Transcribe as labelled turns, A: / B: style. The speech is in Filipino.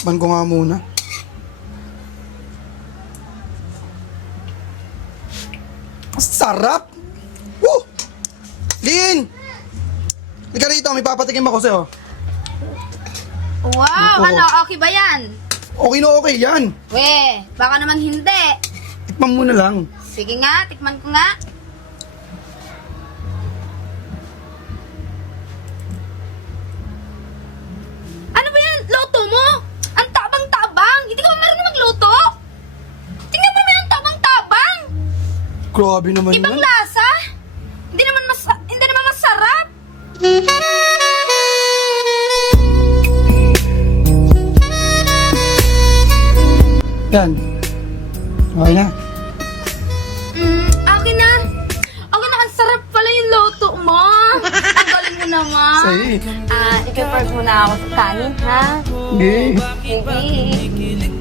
A: Tikman ko nga muna. Sarap! Woo! Lin! Halika rito, may papatikim ako sa'yo.
B: Wow,
A: Opo.
B: ano, okay ba yan?
A: Okay na okay yan.
B: We, baka naman hindi.
A: Tikman mo na lang.
B: Sige nga, tikman ko nga.
A: Grabe naman
B: Ibang
A: yan.
B: lasa? Hindi naman mas hindi naman masarap.
A: Yan. Okay na.
B: Mm, akin na. Akin na, ang sarap pala yung loto mo. Ang galing mo naman.
A: Say.
B: Ah, i-prepare muna ako sa kanin, ha?
A: Okay.
B: Sige.